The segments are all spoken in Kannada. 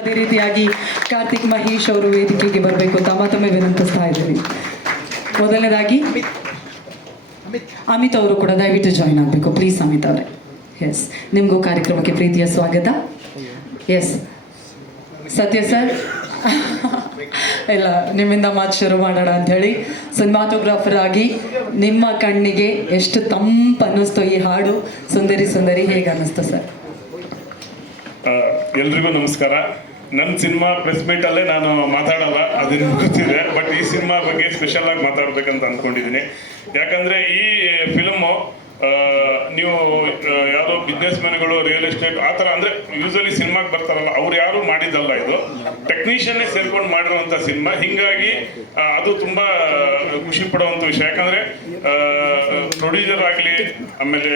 ಅದೇ ರೀತಿಯಾಗಿ ಕಾರ್ತಿಕ್ ಮಹೇಶ್ ಅವರು ವೇದಿಕೆಗೆ ಬರಬೇಕು ಅಂತ ಮತ್ತೊಮ್ಮೆ ವಿನಂತಿಸ್ತಾ ಇದ್ದೀವಿ. ಮೊದಲನೇದಾಗಿ ಅಮಿತ್ ಅವರು ಕೂಡ ದಯವಿಟ್ಟು ಜಾಯಿನ್ ಆಗಬೇಕು ಪ್ಲೀಸ್. ಅಮಿತ್ ಅವರೇ, ಎಸ್, ನಿಮಗೂ ಕಾರ್ಯಕ್ರಮಕ್ಕೆ ಪ್ರೀತಿಯ ಸ್ವಾಗತ. ಎಸ್ ಸತ್ಯ ಸರ್, ಇಲ್ಲ ನಿಮ್ಮಿಂದ ಮಾತು ಶುರು ಮಾಡೋಣ ಅಂಥೇಳಿ. ಸಿನಿಮಾಟೋಗ್ರಾಫರ್ ಆಗಿ ನಿಮ್ಮ ಕಣ್ಣಿಗೆ ಎಷ್ಟು ತಂಪು ಅನ್ನಿಸ್ತು ಈ ಹಾಡು ಸುಂದರಿ ಸುಂದರಿ, ಹೇಗೆ ಅನ್ನಿಸ್ತು ಸರ್? ಎಲ್ರಿಗೂ ನಮಸ್ಕಾರ. ನನ್ನ ಸಿನಿಮಾ ಪ್ರೆಸ್ ಮೀಟಲ್ಲೇ ನಾನು ಮಾತಾಡಲ್ಲ, ಅದನ್ನು ಗೊತ್ತಿದೆ. ಬಟ್ ಈ ಸಿನಿಮಾ ಬಗ್ಗೆ ಸ್ಪೆಷಲ್ ಆಗಿ ಮಾತಾಡ್ಬೇಕಂತ ಅಂದ್ಕೊಂಡಿದ್ದೀನಿ. ಯಾಕಂದರೆ ಈ ಫಿಲಮು ನೀವು ಯಾವುದೋ ಬಿಸ್ನೆಸ್ ಮ್ಯಾನ್ಗಳು, ರಿಯಲ್ ಎಸ್ಟೇಟ್ ಆ ಥರ ಅಂದರೆ ಯೂಸಲಿ ಸಿನಿಮಾಗೆ ಬರ್ತಾರಲ್ಲ, ಅವ್ರು ಯಾರು ಮಾಡಿದ್ದಲ್ಲ. ಇದು ಟೆಕ್ನಿಷಿಯನ್ನೇ ಸೇರ್ಕೊಂಡು ಮಾಡಿರುವಂಥ ಸಿನಿಮಾ. ಹೀಗಾಗಿ ಅದು ತುಂಬ ಖುಷಿ ಪಡುವಂಥ ವಿಷಯ. ಯಾಕಂದರೆ ಪ್ರೊಡ್ಯೂಸರ್ ಆಗಲಿ, ಆಮೇಲೆ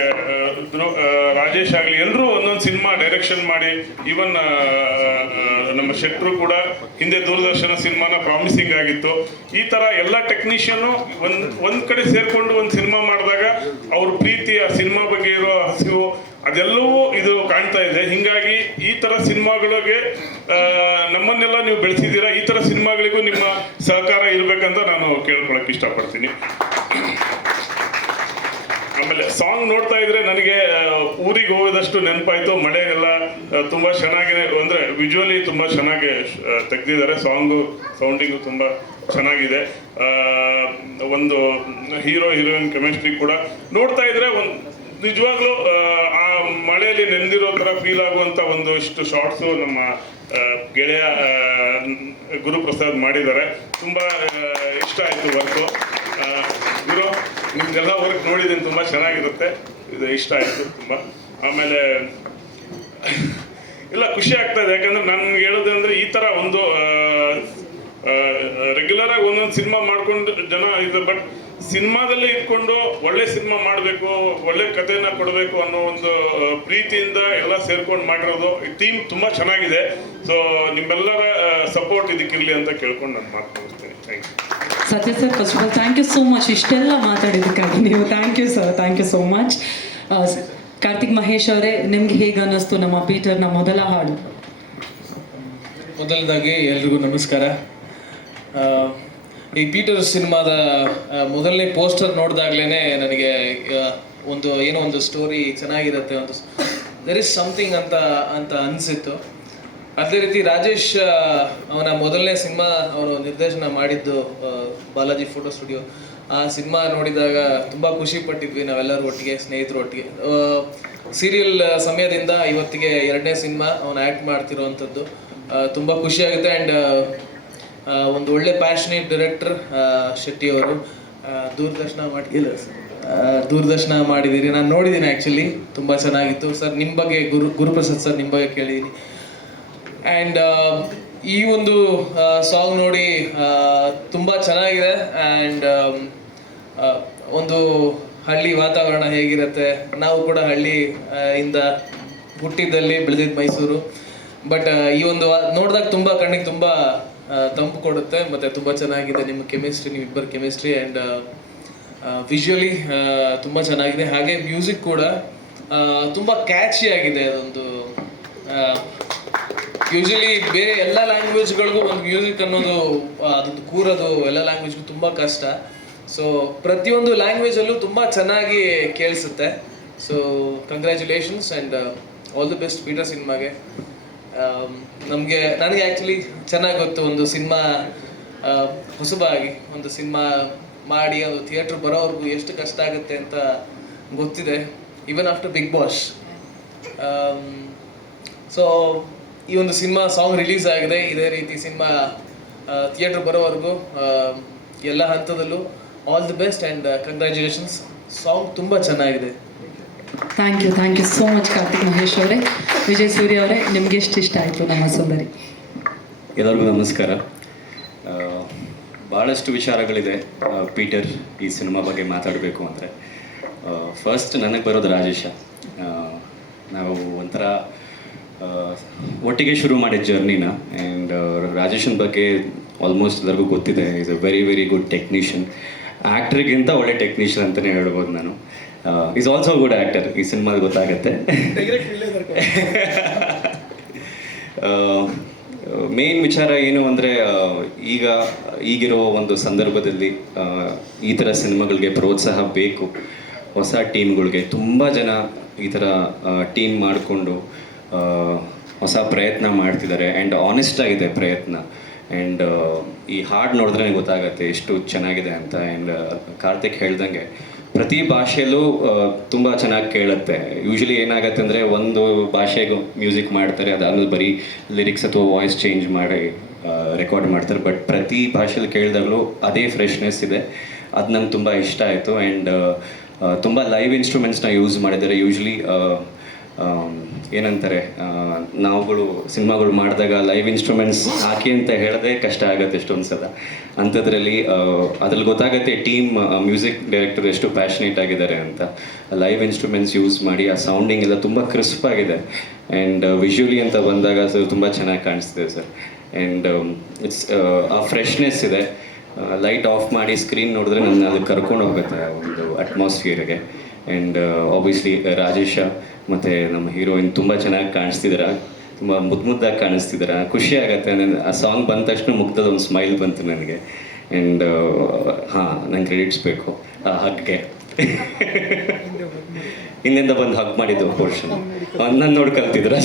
ರಾಜೇಶ್ ಆಗಲಿ, ಎಲ್ಲರೂ ಒಂದೊಂದು ಸಿನಿಮಾ ಡೈರೆಕ್ಷನ್ ಮಾಡಿ, ಈವನ್ ನಮ್ಮ ಶೆಟ್ರು ಕೂಡ ಹಿಂದೆ ದೂರದರ್ಶನ ಸಿನಿಮಾನ ಪ್ರಾಮಿಸಿಂಗ್ ಆಗಿತ್ತು. ಈ ಥರ ಎಲ್ಲ ಟೆಕ್ನಿಷಿಯನು ಒಂದು ಕಡೆ ಸೇರಿಕೊಂಡು ಒಂದು ಸಿನಿಮಾ ಮಾಡಿದಾಗ ಅವ್ರ ಪ್ರೀತಿ, ಆ ಸಿನಿಮಾ ಬಗ್ಗೆ ಇರೋ ಹಸಿವು, ಅದೆಲ್ಲವೂ ಇದು ಕಾಣ್ತಾ ಇದೆ. ಹೀಗಾಗಿ ಈ ಥರ ಸಿನಿಮಾಗಳಿಗೆ ನಮ್ಮನ್ನೆಲ್ಲ ನೀವು ಬೆಳೆಸಿದ್ದೀರಾ. ಈ ಥರ ಸಿನಿಮಾಗಳಿಗೂ ನಿಮ್ಮ ಸಹಕಾರ ಇರಬೇಕಂತ ನಾನು ಕೇಳ್ಕೊಳಕ್ಕೆ ಇಷ್ಟಪಡ್ತೀನಿ. ಆಮೇಲೆ ಸಾಂಗ್ ನೋಡ್ತಾ ಇದ್ರೆ ನನಗೆ ಊರಿಗೆ ಹೋಗೋದಷ್ಟು ನೆನಪಾಯ್ತು. ಮಳೆಗೆಲ್ಲ ತುಂಬ ಚೆನ್ನಾಗಿದೆ, ಅಂದರೆ ವಿಜುವಲಿ ತುಂಬ ಚೆನ್ನಾಗಿ ತೆಗೆದಿದ್ದಾರೆ. ಸಾಂಗು ಸೌಂಡಿಂಗು ತುಂಬ ಚೆನ್ನಾಗಿದೆ. ಒಂದು ಹೀರೋ ಹೀರೋಯಿನ್ ಕೆಮಿಸ್ಟ್ರಿ ಕೂಡ ನೋಡ್ತಾ ಇದ್ರೆ ಒಂದು ನಿಜವಾಗ್ಲೂ ಆ ಮಳೆಯಲ್ಲಿ ನೆನೆದಿರೋ ಥರ ಫೀಲ್ ಆಗುವಂಥ ಒಂದಷ್ಟು ಶಾರ್ಟ್ಸು ನಮ್ಮ ಗೆಳೆಯ ಗುರುಪ್ರಸಾದ್ ಮಾಡಿದ್ದಾರೆ. ತುಂಬ ಇಷ್ಟ ಆಯಿತು ವರ್ಕು. ಗುರು, ನಿಮ್ದೆಲ್ಲ ವರ್ಕ್ ನೋಡಿದ್ದೀನಿ, ತುಂಬ ಚೆನ್ನಾಗಿರುತ್ತೆ. ಇದು ಇಷ್ಟ ಆಯಿತು ತುಂಬ. ಆಮೇಲೆ ಇಲ್ಲ, ಖುಷಿ ಆಗ್ತಾ ಇದೆ. ಯಾಕಂದರೆ ನನಗೆ ಹೇಳೋದಂದರೆ ಈ ಥರ ಒಂದು ರೆಗ್ಯುಲರ್ ಆಗಿ ಒಂದೊಂದು ಸಿನಿಮಾ ಮಾಡ್ಕೊಂಡು ಜನ ಇದು, ಬಟ್ ಸಿನಿಮಾದಲ್ಲೇ ಇಟ್ಕೊಂಡು ಒಳ್ಳೆ ಸಿನಿಮಾ ಮಾಡಬೇಕು, ಒಳ್ಳೆ ಕಥೆನ ಕೊಡಬೇಕು ಅನ್ನೋ ಒಂದು ಪ್ರೀತಿಯಿಂದ ಎಲ್ಲ ಸೇರ್ಕೊಂಡು ಮಾಡಿರೋದು. ಈ ಟೀಮ್ ತುಂಬ ಚೆನ್ನಾಗಿದೆ. ಸೊ ನಿಮ್ಮೆಲ್ಲರ ಸಪೋರ್ಟ್ ಇದಕ್ಕಿರಲಿ ಅಂತ ಕೇಳ್ಕೊಂಡು ನಾನು ಮಾತನಾಡ್ತೀನಿ. Thank you. Satya sir, first of all thank you so much ಇಷ್ಟೆಲ್ಲ ಮಾತಾಡಿದ್ದಕ್ಕಾಗಿ ನೀವು. Thank you sir, thank you so much. Karthik Mahesh ಅವರೇ, ನಿಮ್ಗೆ ಹೇಗೆ ಅನ್ನಿಸ್ತು ನಮ್ಮ ಪೀಟರ್ನ ಮೊದಲ ಹಾಡು? ಮೊದಲದಾಗಿ ಎಲ್ರಿಗೂ ನಮಸ್ಕಾರ. ಈ ಪೀಟರ್ ಸಿನಿಮಾದ ಮೊದಲನೇ ಪೋಸ್ಟರ್ ನೋಡಿದಾಗ್ಲೇ ನನಗೆ ಏನೋ ಒಂದು ಸ್ಟೋರಿ ಚೆನ್ನಾಗಿರುತ್ತೆ, ಒಂದು ದೆರ್ ಇಸ್ ಸಮಥಿಂಗ್ ಅಂತ ಅನಿಸಿತ್ತು. ಅದೇ ರೀತಿ ರಾಜೇಶ್ ಅವನ ಮೊದಲನೇ ಸಿನಿಮಾ ಅವರು ನಿರ್ದೇಶನ ಮಾಡಿದ್ದು ಬಾಲಾಜಿ ಫೋಟೋ ಸ್ಟುಡಿಯೋ. ಆ ಸಿನಿಮಾ ನೋಡಿದಾಗ ತುಂಬ ಖುಷಿ ಪಟ್ಟಿದ್ವಿ ನಾವೆಲ್ಲರೂ ಒಟ್ಟಿಗೆ, ಸ್ನೇಹಿತರು ಒಟ್ಟಿಗೆ. ಸೀರಿಯಲ್ ಸಮಯದಿಂದ ಇವತ್ತಿಗೆ 2ನೇ ಸಿನಿಮಾ ಅವನು ಆ್ಯಕ್ಟ್ ಮಾಡ್ತಿರೋವಂಥದ್ದು. ತುಂಬ ಖುಷಿಯಾಗುತ್ತೆ. ಆ್ಯಂಡ್ ಒಂದು ಒಳ್ಳೆ ಪ್ಯಾಷನೇಟ್ ಡೈರೆಕ್ಟರ್ ಶೆಟ್ಟಿ ಅವರು. ದೂರದರ್ಶನ ಮಾಡಿದ್ದೀರಿ, ನಾನು ನೋಡಿದ್ದೀನಿ ಆ್ಯಕ್ಚುಲಿ, ತುಂಬ ಚೆನ್ನಾಗಿತ್ತು ಸರ್. ನಿಮ್ಮ ಬಗ್ಗೆ ಗುರುಪ್ರಸಾದ್ ಸರ್, ನಿಮ್ಮ ಬಗ್ಗೆ ಕೇಳಿದ್ದೀನಿ. ಆ್ಯಂಡ್ ಈ ಒಂದು ಸಾಂಗ್ ನೋಡಿ ತುಂಬ ಚೆನ್ನಾಗಿದೆ. ಆ್ಯಂಡ್ ಒಂದು ಹಳ್ಳಿ ವಾತಾವರಣ ಹೇಗಿರುತ್ತೆ, ನಾವು ಕೂಡ ಹಳ್ಳಿ ಇಂದ ಹುಟ್ಟಿದ್ದಲ್ಲಿ ಬೆಳೆದಿದ್ದು ಮೈಸೂರು. ಬಟ್ ಈ ಒಂದು ನೋಡಿದಾಗ ತುಂಬ ಕಣ್ಣಿಗೆ ತುಂಬ ತಂಪು ಕೊಡುತ್ತೆ. ಮತ್ತು ತುಂಬ ಚೆನ್ನಾಗಿದೆ ನಿಮ್ಮ ಕೆಮಿಸ್ಟ್ರಿ, ನಿಮ್ಮಿಬ್ಬರ ಕೆಮಿಸ್ಟ್ರಿ. ಆ್ಯಂಡ್ ವಿಜುವಲಿ ತುಂಬ ಚೆನ್ನಾಗಿದೆ. ಹಾಗೆ ಮ್ಯೂಸಿಕ್ ಕೂಡ ತುಂಬ ಕ್ಯಾಚಿ ಆಗಿದೆ. ಅದೊಂದು ಯೂಶಲಿ ಬೇರೆ ಎಲ್ಲ ಲ್ಯಾಂಗ್ವೇಜ್ಗಳಿಗೂ ಒಂದು ಮ್ಯೂಸಿಕ್ ಅನ್ನೋದು ಅದೊಂದು ಕೂರೋದು ಎಲ್ಲ ಲ್ಯಾಂಗ್ವೇಜ್ಗೂ ತುಂಬ ಕಷ್ಟ. ಸೊ ಪ್ರತಿಯೊಂದು ಲ್ಯಾಂಗ್ವೇಜಲ್ಲೂ ತುಂಬ ಚೆನ್ನಾಗಿ ಕೇಳಿಸುತ್ತೆ. So congratulations and all the best Peter ಸಿನಿಮಾಗೆ. ನನಗೆ ಆ್ಯಕ್ಚುಲಿ ಚೆನ್ನಾಗಿ ಗೊತ್ತು, ಒಂದು ಸಿನಿಮಾ ಹೊಸಬಾಗಿ ಒಂದು ಸಿನಿಮಾ ಮಾಡಿ ಅದು ಥಿಯೇಟ್ರ್ ಬರೋವರೆಗೂ ಎಷ್ಟು ಕಷ್ಟ ಆಗುತ್ತೆ ಅಂತ ಗೊತ್ತಿದೆ, even after Bigg Boss. So ಈ ಒಂದು ಸಿನಿಮಾ ಸಾಂಗ್ ರಿಲೀಸ್ ಆಗಿದೆ. ಇದೇ ರೀತಿ ಸಿನಿಮಾ ಥಿಯೇಟ್ರ್ ಬರೋವರೆಗೂ ಎಲ್ಲ ಹಂತದಲ್ಲೂ all the best and congratulations. Song ತುಂಬ ಚೆನ್ನಾಗಿದೆ. Thank you so much Karthik Mahesh ಅವರೇ. ವಿಜಯ್ ಸೂರ್ಯ ಅವರೇ, ನಿಮ್ಗೆ ಎಷ್ಟು ಇಷ್ಟ ಆಯಿತು ನಮ್ಮ ಸುಂದರಿ? ಎಲ್ಲರಿಗೂ ನಮಸ್ಕಾರ. ಭಾಳಷ್ಟು ವಿಚಾರಗಳಿದೆ ಪೀಟರ್ ಈ ಸಿನಿಮಾ ಬಗ್ಗೆ ಮಾತಾಡಬೇಕು ಅಂದರೆ. ಫಸ್ಟ್ ನನಗೆ ಬರೋದು ರಾಜೇಶ. ನಾವು ಒಂಥರ ಒಟ್ಟಿಗೆ ಶುರು ಮಾಡಿದ ಜರ್ನಿನ. ಆ್ಯಂಡ್ ರಾಜೇಶನ್ ಬಗ್ಗೆ ಆಲ್ಮೋಸ್ಟ್ ಎಲ್ಲರಿಗೂ ಗೊತ್ತಿದೆ. Is a very very good technician. ಆ್ಯಕ್ಟ್ರಿಗಿಂತ ಒಳ್ಳೆ ಟೆಕ್ನಿಷಿಯನ್ ಅಂತಲೇ ಹೇಳ್ಬೋದು ನಾನು. ಈಸ್ ಆಲ್ಸೋ ಗುಡ್ ಆ್ಯಕ್ಟರ್, ಈ ಸಿನಿಮಾದ ಗೊತ್ತಾಗತ್ತೆ. ಮೇನ್ ವಿಚಾರ ಏನು ಅಂದರೆ ಈಗಿರೋ ಒಂದು ಸಂದರ್ಭದಲ್ಲಿ ಈ ಥರ ಸಿನಿಮಾಗಳಿಗೆ ಪ್ರೋತ್ಸಾಹ ಬೇಕು. ಹೊಸ ಟೀಮ್ಗಳಿಗೆ ತುಂಬ ಜನ ಈ ಥರ ಟೀಮ್ ಮಾಡಿಕೊಂಡು ಹೊಸ ಪ್ರಯತ್ನ ಮಾಡ್ತಿದ್ದಾರೆ. ಆ್ಯಂಡ್ ಆನೆಸ್ಟ್ ಆಗಿದೆ ಪ್ರಯತ್ನ. ಆ್ಯಂಡ್ ಈ ಹಾಡು ನೋಡಿದ್ರೆ ನನಗೆ ಗೊತ್ತಾಗುತ್ತೆ ಎಷ್ಟು ಚೆನ್ನಾಗಿದೆ ಅಂತ. ಆ್ಯಂಡ್ ಕಾರ್ತಿಕ್ ಹೇಳ್ದಂಗೆ ಪ್ರತಿ ಭಾಷೆಯಲ್ಲೂ ತುಂಬ ಚೆನ್ನಾಗಿ ಕೇಳುತ್ತೆ. ಯೂಶ್ವಲಿ ಏನಾಗುತ್ತೆ ಅಂದರೆ ಒಂದು ಭಾಷೆಗೂ ಮ್ಯೂಸಿಕ್ ಮಾಡ್ತಾರೆ, ಅದಾದ್ಮೇಲೆ ಬರೀ ಲಿರಿಕ್ಸ್ ಅಥವಾ ವಾಯ್ಸ್ ಚೇಂಜ್ ಮಾಡಿ ರೆಕಾರ್ಡ್ ಮಾಡ್ತಾರೆ. ಬಟ್ ಪ್ರತಿ ಭಾಷೆಯಲ್ಲಿ ಕೇಳಿದಾಗಲೂ ಅದೇ ಫ್ರೆಶ್ನೆಸ್ ಇದೆ. ಅದು ನಂಗೆ ತುಂಬ ಇಷ್ಟ ಆಯಿತು. ಆ್ಯಂಡ್ ತುಂಬ ಲೈವ್ ಇನ್ಸ್ಟ್ರೂಮೆಂಟ್ಸ್ನ ಯೂಸ್ ಮಾಡಿದ್ದಾರೆ. ಯೂಶ್ವಲಿ ಏನಂತಾರೆ, ನಾವುಗಳು ಸಿನಿಮಾಗಳು ಮಾಡಿದಾಗ ಲೈವ್ ಇನ್ಸ್ಟ್ರೂಮೆಂಟ್ಸ್ ಹಾಕಿ ಅಂತ ಹೇಳೋದೇ ಕಷ್ಟ ಆಗುತ್ತೆ ಎಷ್ಟೊಂದು ಸಲ. ಅಂಥದ್ರಲ್ಲಿ ಅದ್ರಲ್ಲಿ ಗೊತ್ತಾಗುತ್ತೆ ಟೀಮ್ ಮ್ಯೂಸಿಕ್ ಡೈರೆಕ್ಟರ್ ಎಷ್ಟು ಪ್ಯಾಷನೇಟ್ ಆಗಿದ್ದಾರೆ ಅಂತ. ಲೈವ್ ಇನ್ಸ್ಟ್ರೂಮೆಂಟ್ಸ್ ಯೂಸ್ ಮಾಡಿ ಆ ಸೌಂಡಿಂಗ್ ಎಲ್ಲ ತುಂಬ ಕ್ರಿಸ್ಪ್ ಆಗಿದೆ. ಆ್ಯಂಡ್ ವಿಜುವಲಿ ಅಂತ ಬಂದಾಗ ಸರ್ ತುಂಬ ಚೆನ್ನಾಗಿ ಕಾಣಿಸ್ತಿದೆ ಸರ್. ಆ್ಯಂಡ್ ಇಟ್ಸ್ ಆ ಫ್ರೆಶ್ನೆಸ್ ಇದೆ. ಲೈಟ್ ಆಫ್ ಮಾಡಿ ಸ್ಕ್ರೀನ್ ನೋಡಿದ್ರೆ ನನ್ನ ಅದು ಕರ್ಕೊಂಡು ಹೋಗುತ್ತೆ ಆ ಒಂದು ಅಟ್ಮಾಸ್ಫಿಯರ್ಗೆ. ಆ್ಯಂಡ್ ಆಬ್ವಿಯಸ್ಲಿ ರಾಜೇಶ ಮತ್ತು ನಮ್ಮ ಹೀರೋಯಿನ್ ತುಂಬ ಚೆನ್ನಾಗಿ ಕಾಣಿಸ್ತಿದ್ದಾರೆ, ತುಂಬ ಮುದ್ದಾಗಿ ಕಾಣಿಸ್ತಿದ್ದಾರೆ. ಖುಷಿ ಆಗುತ್ತೆ. ಆ ಸಾಂಗ್ ಬಂದ ತಕ್ಷಣ ಮುಖದಲ್ಲಿ ಒಂದು ಸ್ಮೈಲ್ ಬಂತು ನನಗೆ. ಆ್ಯಂಡ್ ಹಾಂ, ನಂಗೆ ಕ್ರೆಡಿಟ್ಸ್ ಬೇಕು ಆ ಹಗ್ಗೆ. ಹಿಂದಿಂದ ಬಂದು ಹಗ್ ಮಾಡಿದ್ದು ಪೋರ್ಷನ್ ನನ್ನ ನೋಡಿ ಕಲ್ತಿದ್ರು.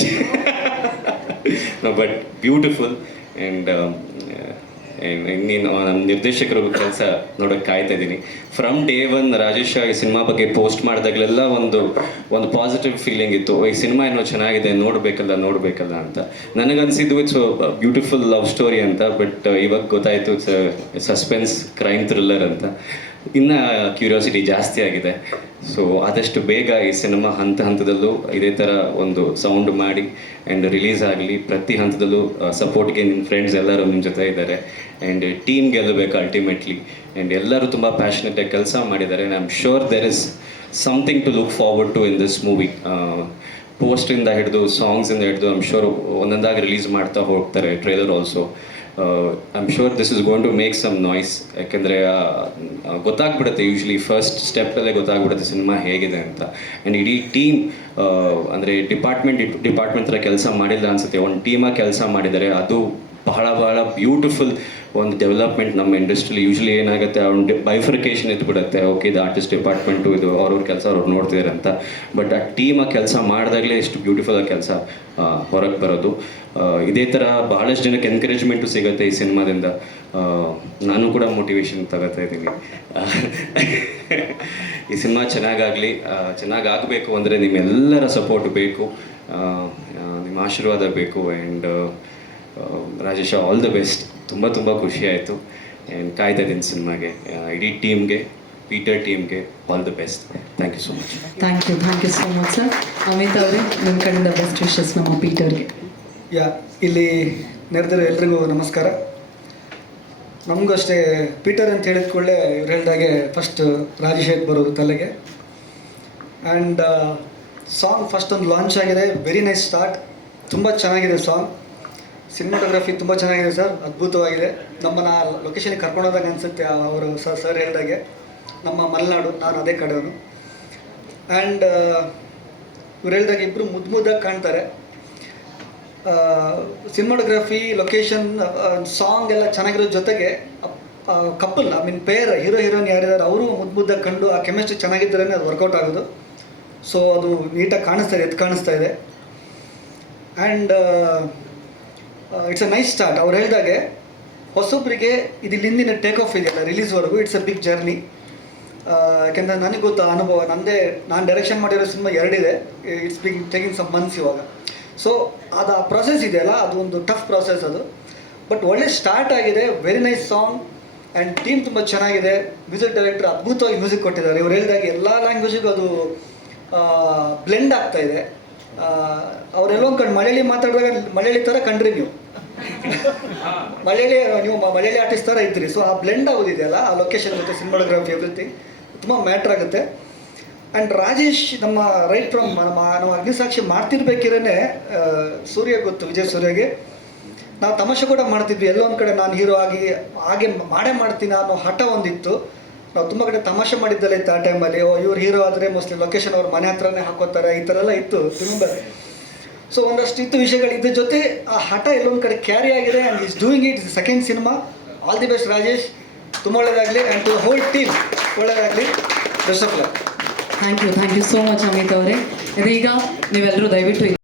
But beautiful. ಆ್ಯಂಡ್ ಇನ್ನೇನು ನಮ್ಮ ನಿರ್ದೇಶಕರು ಕೆಲಸ ನೋಡೋಕ್ಕೆ ಕಾಯ್ತಾ ಇದ್ದೀನಿ. ಫ್ರಮ್ ಡೇ ಒನ್ ರಾಜೇಶ್ ಈ ಸಿನಿಮಾ ಬಗ್ಗೆ ಪೋಸ್ಟ್ ಮಾಡಿದಾಗಲೆಲ್ಲ ಒಂದು ಪಾಸಿಟಿವ್ ಫೀಲಿಂಗ್ ಇತ್ತು. ಈ ಸಿನಿಮಾ ಏನೋ ಚೆನ್ನಾಗಿದೆ, ನೋಡಬೇಕಲ್ಲ ಅಂತ. ನನಗನ್ಸಿದ್ದು ಇಟ್ಸ್ ಬ್ಯೂಟಿಫುಲ್ ಲವ್ ಸ್ಟೋರಿ ಅಂತ. ಬಟ್ ಇವಾಗ ಗೊತ್ತಾಯಿತು ಇಟ್ಸ್ ಸಸ್ಪೆನ್ಸ್ ಕ್ರೈಮ್ ಥ್ರಿಲ್ಲರ್ ಅಂತ. ಇನ್ನು ಕ್ಯೂರಿಯಾಸಿಟಿ ಜಾಸ್ತಿ ಆಗಿದೆ. ಸೊ ಆದಷ್ಟು ಬೇಗ ಈ ಸಿನಿಮಾ ಹಂತದಲ್ಲೂ ಇದೇ ಥರ ಒಂದು ಸೌಂಡ್ ಮಾಡಿ ಆ್ಯಂಡ್ ರಿಲೀಸ್ ಆಗಲಿ. ಪ್ರತಿ ಹಂತದಲ್ಲೂ ಸಪೋರ್ಟ್ಗೆ ನಿಮ್ಮ ಫ್ರೆಂಡ್ಸ್ ಎಲ್ಲರೂ ನಿಮ್ಮ ಜೊತೆ ಇದ್ದಾರೆ. ಆ್ಯಂಡ್ ಟೀಮ್ ಗೆಲ್ಲಬೇಕು ಅಲ್ಟಿಮೇಟ್ಲಿ. ಆ್ಯಂಡ್ ಎಲ್ಲರೂ ತುಂಬ ಪ್ಯಾಷನೇಟಾಗಿ ಕೆಲಸ ಮಾಡಿದ್ದಾರೆ. I am sure there is something to look forward to in this movie. ಪೋಸ್ಟಿಂದ ಹಿಡಿದು ಸಾಂಗ್ಸಿಂದ ಹಿಡಿದು ಐ ಆಮ್ ಶ್ಯೂರ್ ಒಂದೊಂದಾಗಿ ರಿಲೀಸ್ ಮಾಡ್ತಾ ಹೋಗ್ತಾರೆ. Trailer also I am sure this is going to make some noise. ಯಾಕೆಂದರೆ ಗೊತ್ತಾಗ್ಬಿಡುತ್ತೆ, ಯೂಶ್ವಲಿ ಫಸ್ಟ್ ಸ್ಟೆಪ್ಪಲ್ಲೇ ಗೊತ್ತಾಗ್ಬಿಡುತ್ತೆ ಸಿನಿಮಾ ಹೇಗಿದೆ ಅಂತ. ಆ್ಯಂಡ್ ಇಡೀ ಟೀಮ್ ಅಂದರೆ ಡಿಪಾರ್ಟ್ಮೆಂಟ್ ಥರ ಕೆಲಸ ಮಾಡಿಲ್ಲ ಅನಿಸುತ್ತೆ. ಒಂದು ಟೀಮಾಗಿ ಕೆಲಸ ಮಾಡಿದ್ದಾರೆ. ಅದು ಬಹಳ ಬ್ಯೂಟಿಫುಲ್ ಒಂದು ಡೆವಲಪ್ಮೆಂಟ್ ನಮ್ಮ ಇಂಡಸ್ಟ್ರಿಲಿ. ಯೂಶ್ವಲಿ ಏನಾಗುತ್ತೆ, ಅವ್ನು ಬೈಫರ್ಕೇಷನ್ ಎತ್ಬಿಡುತ್ತೆ. ಓಕೆ, ಇದು ಆರ್ಟಿಸ್ಟ್ ಡಿಪಾರ್ಟ್ಮೆಂಟು, ಇದು ಅವ್ರವ್ರ ಕೆಲಸ ಅವ್ರು ನೋಡ್ತಿದ್ದಾರೆ ಅಂತ. ಬಟ್ ಆ ಟೀಮಾಗಿ ಕೆಲಸ ಮಾಡಿದಾಗಲೇ ಎಷ್ಟು ಬ್ಯೂಟಿಫುಲ್ಲಾಗಿ ಕೆಲಸ ಹೊರಗೆ ಬರೋದು. ಇದೇ ಥರ ಭಾಳಷ್ಟು ಜನಕ್ಕೆ ಎನ್ಕರೇಜ್ಮೆಂಟು ಸಿಗುತ್ತೆ ಈ ಸಿನಿಮಾದಿಂದ. ನಾನು ಕೂಡ ಮೋಟಿವೇಶನ್ ತಗೋತಾ ಇದ್ದೀನಿ. ಈ ಸಿನಿಮಾ ಚೆನ್ನಾಗಾಗಬೇಕು ಅಂದರೆ ನಿಮ್ಮೆಲ್ಲರ ಸಪೋರ್ಟ್ ಬೇಕು, ನಿಮ್ಮ ಆಶೀರ್ವಾದ ಬೇಕು. And Rajesh, all the best. ತುಂಬ ಖುಷಿ ಆಯಿತು. ಆ್ಯಂಡ್ ಕಾಯ್ತಾ ಇದ್ದೀನಿ ಸಿನಿಮಾಗೆ. ಇಡೀ ಟೀಮ್ಗೆ, ಪೀಟರ್ ಟೀಮ್ಗೆ all the best. Thank you so much. Thank you so much sir. Amit ಅವರೇ, ನಿಮ್ಮ ಕಡೆಯಿಂದ ಬೆಸ್ಟ್ ವಿಶಸ್ ನಮ್ಮ ಪೀಟರ್ಗೆ. ಇಲ್ಲಿ ನೆರೆದಿರೋ ಎಲ್ರಿಗೂ ನಮಸ್ಕಾರ. ನಮಗೂ ಅಷ್ಟೇ ಪೀಟರ್ ಅಂತ ಹೇಳಿದ ಕೂಡಲೇ ಇವ್ರು ಹೇಳಿದಾಗೆ ಫಸ್ಟ್ ರಾಜಶೇಖರ್ ಬರೋದು ತಲೆಗೆ. ಆ್ಯಂಡ್ ಸಾಂಗ್ ಫಸ್ಟ್ ಒಂದು ಲಾಂಚ್ ಆಗಿದೆ. Very nice start. ತುಂಬ ಚೆನ್ನಾಗಿದೆ ಸಾಂಗ್. ಸಿನಿಮಾಟೋಗ್ರಫಿ ತುಂಬ ಚೆನ್ನಾಗಿದೆ ಸರ್, ಅದ್ಭುತವಾಗಿದೆ. ನಮ್ಮನ್ನು ಲೊಕೇಶನ್ಗೆ ಕರ್ಕೊಂಡೋದಾಗ ಅನಿಸುತ್ತೆ ಅವರು ಸರ್ ಹೇಳಿದಾಗೆ. ನಮ್ಮ ಮಲೆನಾಡು, ನಾನು ಅದೇ ಕಡೆಯವನು. ಆ್ಯಂಡ್ ಇವ್ರು ಹೇಳಿದಾಗ ಇಬ್ಬರು ಮುದ್ದಾಗಿ ಕಾಣ್ತಾರೆ. ಸಿನಿಮಾಟೋಗ್ರಫಿ, ಲೊಕೇಶನ್, ಸಾಂಗ್ ಎಲ್ಲ ಚೆನ್ನಾಗಿರೋ ಜೊತೆಗೆ couple, I mean pair, heroine ಯಾರಿದ್ದಾರೆ ಅವರು ಮುದ್ದಾಗಿ ಕಂಡು ಆ ಕೆಮಿಸ್ಟ್ರಿ ಚೆನ್ನಾಗಿದ್ದರೇ ಅದು ವರ್ಕೌಟ್ ಆಗೋದು. ಸೊ ಅದು ನೀಟಾಗಿ ಕಾಣಿಸ್ತಾ ಇದೆ. And it's a nice start. ಅವ್ರು ಹೇಳಿದಾಗೆ ಹೊಸೊಬ್ಬರಿಗೆ ಇದು ಹಿಂದಿನ ಟೇಕ್ ಆಫ್ ಇದೆಯಲ್ಲ ರಿಲೀಸ್ವರೆಗೂ, ಇಟ್ಸ್ ಅ ಬಿಗ್ ಜರ್ನಿ. ಯಾಕೆಂದರೆ ನನಗೆ ಗೊತ್ತು ಅನುಭವ. ನಾನು ಡೈರೆಕ್ಷನ್ ಮಾಡಿರೋ ಸಿನಿಮಾ 2 ಇದೆ. It's big taking some months ಇವಾಗ. ಸೊ ಅದು ಆ ಪ್ರೊಸೆಸ್ ಇದೆಯಲ್ಲ, ಅದು ಒಂದು ಟಫ್ ಪ್ರೊಸೆಸ್ ಅದು. ಬಟ್ ಒಳ್ಳೆ ಸ್ಟಾರ್ಟ್ ಆಗಿದೆ. Very nice song. And team ತುಂಬ ಚೆನ್ನಾಗಿದೆ. ಮ್ಯೂಸಿಕ್ ಡೈರೆಕ್ಟರ್ ಅದ್ಭುತವಾಗಿ ಮ್ಯೂಸಿಕ್ ಕೊಟ್ಟಿದ್ದಾರೆ. ಇವ್ರು ಹೇಳಿದಾಗೆ ಎಲ್ಲ ಲ್ಯಾಂಗ್ವೇಜಿಗೂ ಅದು ಬ್ಲೆಂಡ್ ಆಗ್ತಾಯಿದೆ. ಅವರೆಲ್ಲೋ ಒಂದು ಕಡೆ ಮಲಯಾಳಿ ಮಾತಾಡುವಾಗ ಮಲಯಾಳಿ ಥರ ಕಂಡ್ರಿ ನೀವು ಮಲಯಾಳಿ ಆರ್ಟಿಸ್ಟ್ ಥರ ಇದ್ರಿ. ಸೊ ಆ ಬ್ಲೆಂಡ್ ಆಗೋದಿದೆಯಲ್ಲ, ಆ ಲೊಕೇಶನ್ ಜೊತೆ ಸಿನಿಮಾಟೋಗ್ರಫಿ ಎವ್ರಿಥಿಂಗ್ ತುಂಬ ಮ್ಯಾಟ್ರ್ ಆಗುತ್ತೆ. ಆ್ಯಂಡ್ ರಾಜೇಶ್ ನಮ್ಮ ರೈಟ್ ಫ್ರಮ್ ನಾವು ಅಗ್ನಿಸಾಕ್ಷಿ ಮಾಡ್ತಿರ್ಬೇಕಿರೇ ಸೂರ್ಯ ಗೊತ್ತು, ವಿಜಯ್ ಸೂರ್ಯಗೆ ನಾವು ತಮಾಷೆ ಕೂಡ ಮಾಡ್ತಿದ್ವಿ. ಎಲ್ಲೋ ಒಂದು ಕಡೆ ನಾನು ಹೀರೋ ಹಾಗೆ ಮಾಡ್ತೀನಿ ಅನ್ನೋ ಹಠ ಒಂದಿತ್ತು. ನಾವು ತುಂಬ ಕಡೆ ತಮಾಷೆ ಮಾಡಿದ್ದಲ್ಲ ಇತ್ತು ಆ ಟೈಮಲ್ಲಿ. ಇವ್ರು ಹೀರೋ ಆದರೆ ಮೋಸ್ಟ್ಲಿ ಲೊಕೇಶನ್ ಅವ್ರ ಮನೆ ಹತ್ರನೇ ಹಾಕೋತಾರೆ, ಈ ಥರ ಎಲ್ಲ ಇತ್ತು ತುಂಬ. ಸೊ ಒಂದಷ್ಟು ಇತ್ತು ವಿಷಯಗಳು. ಇದ್ರ ಜೊತೆ ಆ ಹಠ ಎಲ್ಲೊಂದು ಕಡೆ ಕ್ಯಾರಿ ಆಗಿದೆ and is doing it second cinema. All the best Rajesh, ತುಂಬ ಒಳ್ಳೆಯದಾಗಲಿ ಆ್ಯಂಡ್ ಟು ಹೋಲ್ ಟೀಮ್ ಒಳ್ಳೆಯದಾಗಲಿ. Best of luck. Thank you so much Amit ಅವರೇ. ಇದೀಗ ನೀವೆಲ್ಲರೂ ದಯವಿಟ್ಟು